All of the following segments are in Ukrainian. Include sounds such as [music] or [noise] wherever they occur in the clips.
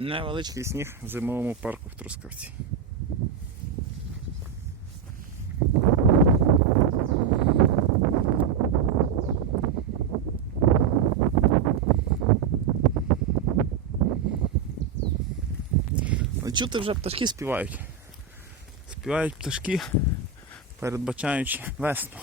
Невеличкий сніг в зимовому парку в Трускавці. Чути вже пташки співають. Співають пташки, передбачаючи весну.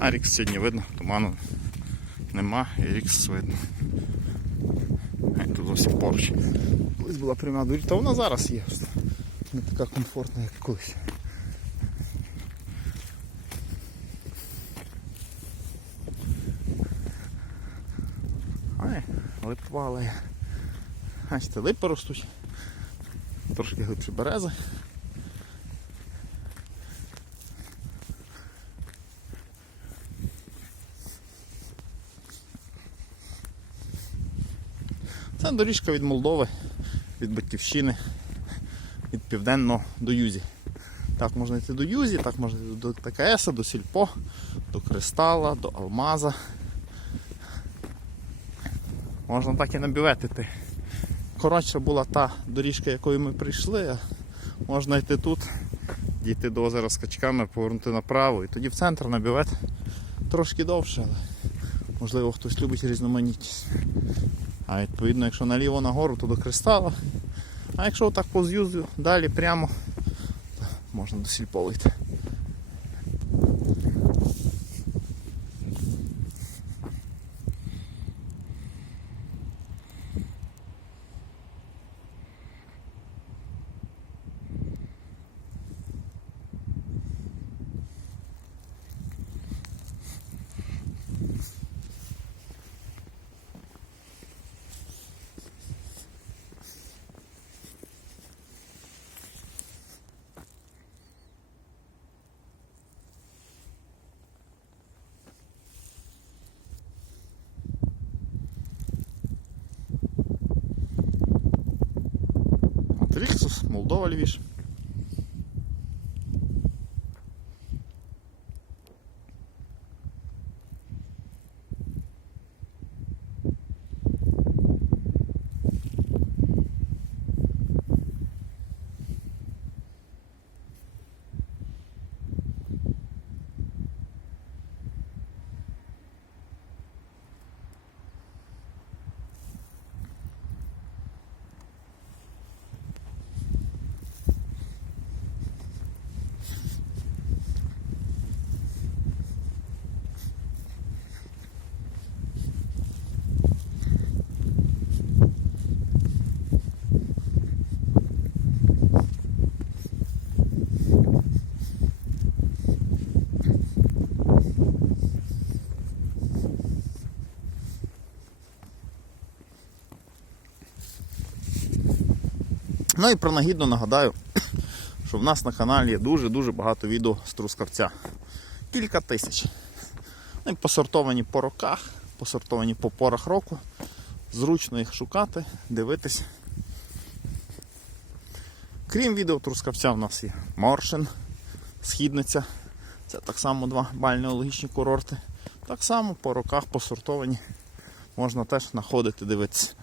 А Рікс сьогодні видно, туману нема і Рікс видно. Тут зовсім поруч. Колись була пряма доріг, та вона зараз є. Не така комфортна, як колись. Ай, липова алея. Бачите, липи ростуть. Трошки глибше берези. Це доріжка від Молдови, від Батьківщини, від Південного до Юзі. Так можна йти до Юзі, так можна йти до ТКС, до Сільпо, до Кристала, до Алмаза. Можна так і на іти. Коротша була та доріжка, якою ми прийшли, а можна йти тут, дійти до озера з качками, повернути направо і тоді в центр на бювет трошки довше, але можливо хтось любить різноманітність. А відповідно, якщо наліво нагору, то до кристала. А якщо отак по з'юзу далі прямо, можна до сільпо вийти. Молдова лівіше. Ну і пронагідно нагадаю, [coughs] що в нас на каналі є дуже-дуже багато відео з Трускавця. Кілька тисяч. Вони посортовані по роках, посортовані по порах року. Зручно їх шукати, дивитись. Крім відео Трускавця, в нас є Моршин, Східниця. Це так само два бальнеологічні курорти. Так само по роках посортовані. Можна теж знаходити, дивитися.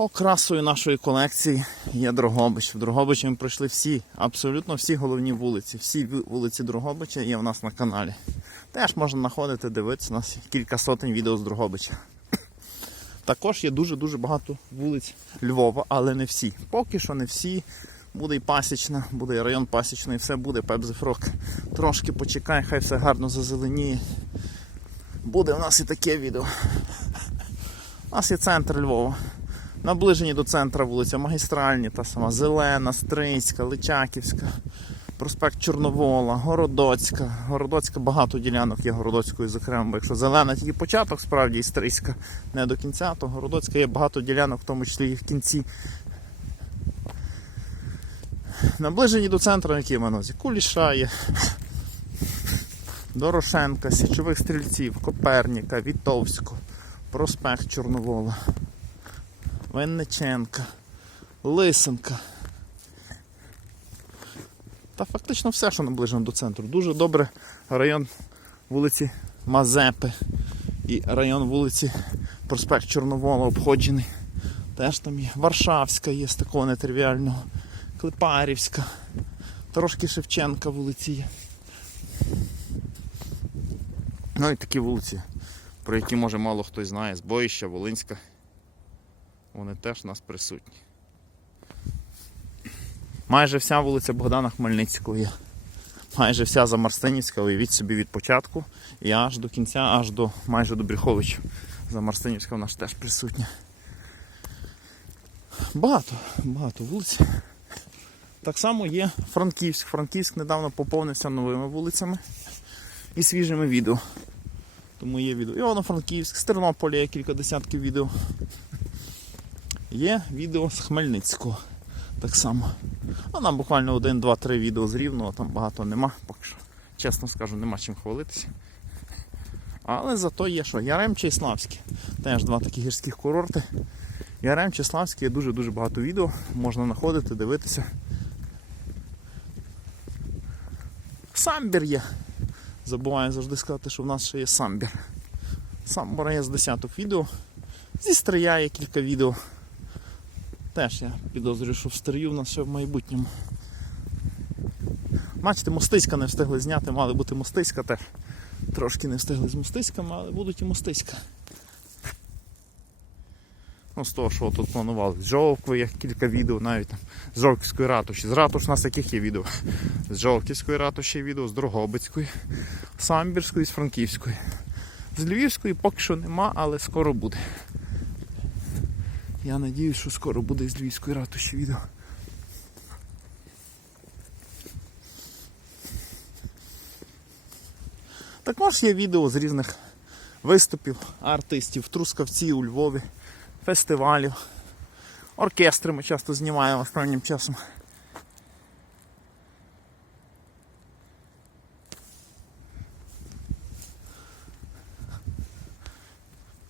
Окрасою нашої колекції є Дрогобич. В Дрогобичі ми пройшли всі, абсолютно всі головні вулиці. Всі вулиці Дрогобича є в нас на каналі. Теж можна знаходити, дивитися, у нас кілька сотень відео з Дрогобича. [clears throat] Також є дуже-дуже багато вулиць Львова, але не всі. Поки що не всі. Буде і пасічна, буде і район пасічний, все буде, Пепзифрок. Трошки почекай, хай все гарно зазеленіє. Буде у нас і таке відео. У нас є центр Львова. Наближені до центра вулиця Магістральні, та сама Зелена, Стрийська, Личаківська. проспект Чорновола, Городоцька. Городоцька багато ділянок є Городоцькою, зокрема, бо якщо зелена тільки початок, справді історичка не до кінця, то Городоцька є багато ділянок, в тому числі і в кінці. Наближені до центру, які в мене Куліша є, Дорошенка, Січових стрільців, Коперніка, Вітовського, проспект Чорновола, Винниченка, Лисенка. Та фактично все, що наближено до центру. Дуже добре район вулиці Мазепи і район вулиці Проспект Чорновола обходжений. Теж там є. Варшавська є з такого нетривіального. Клепарівська. Трошки Шевченка вулиці є. Ну і такі вулиці, про які може мало хтось знає. Збоїща, Волинська. Вони теж у нас присутні. Майже вся вулиця Богдана Хмельницького є. Майже вся Замарстинівська, уявіть собі від початку і аж до кінця, аж до майже до Бріховича. Замарстинівська вона ж теж присутня. Багато, багато вулиць. Так само є Франківськ. Франківськ недавно поповнився новими вулицями і свіжими відео. Тому є відео. Івано-Франківськ, з Тернополя є кілька десятків відео. Є відео з Хмельницького. Так само. А нам буквально один, два, три відео з рівного, там багато нема, поки що. Чесно скажу, нема чим хвалитися. Але зато є що? Яремче і Славське. Теж два такі гірських курорти. Яремче, Славське є дуже-дуже багато відео. Можна знаходити, дивитися. Самбір є. Забуваю завжди сказати, що в нас ще є самбір. Самбора є з десяток відео. Зі стрия є кілька відео. Теж я підозрюю, що в стрію в нас ще в майбутньому. Бачите, мостиська не встигли зняти, мали бути мостиська теж. Трошки не встигли з мостиськами, але будуть і мостиська. Ну, з того, що тут планували. З Жовкви є кілька відео, навіть там з Жовківської ратуші. З ратуш у нас яких є відео? З Жовківської ратуші є відео, з Дрогобицької, з Самбірської, з Франківської. З Львівської поки що нема, але скоро буде. Я надіюсь, що скоро буде з Львівської ратуші відео. Також є відео з різних виступів артистів, трускавці у Львові, фестивалів. Оркестри ми часто знімаємо останнім часом.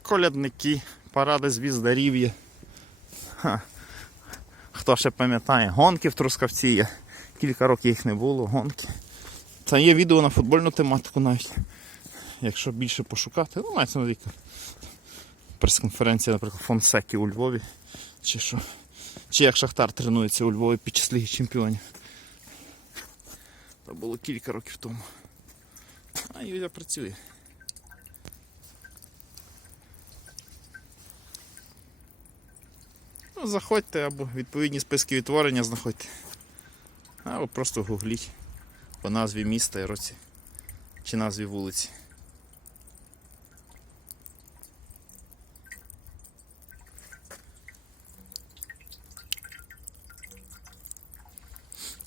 Колядники, паради звіздарів є. Хто ще пам'ятає, гонки в Трускавці є. Кілька років їх не було, гонки. Та є відео на футбольну тематику навіть. Якщо більше пошукати, ну мається на увазі прес-конференція, наприклад, Фонсекі у Львові. Чи що. Чи як Шахтар тренується у Львові під час Ліги Чемпіонів. Це було кілька років тому. А Юля працює. Ну, заходьте або відповідні списки відтворення знаходьте. Або просто гугліть по назві міста і році чи назві вулиці.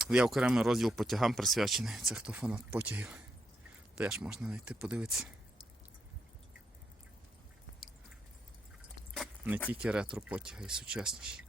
Є окремий розділ потягам присвячений. Це хто фанат потягів. Теж можна знайти, подивитися. Не тільки ретро потяги, і сучасніші.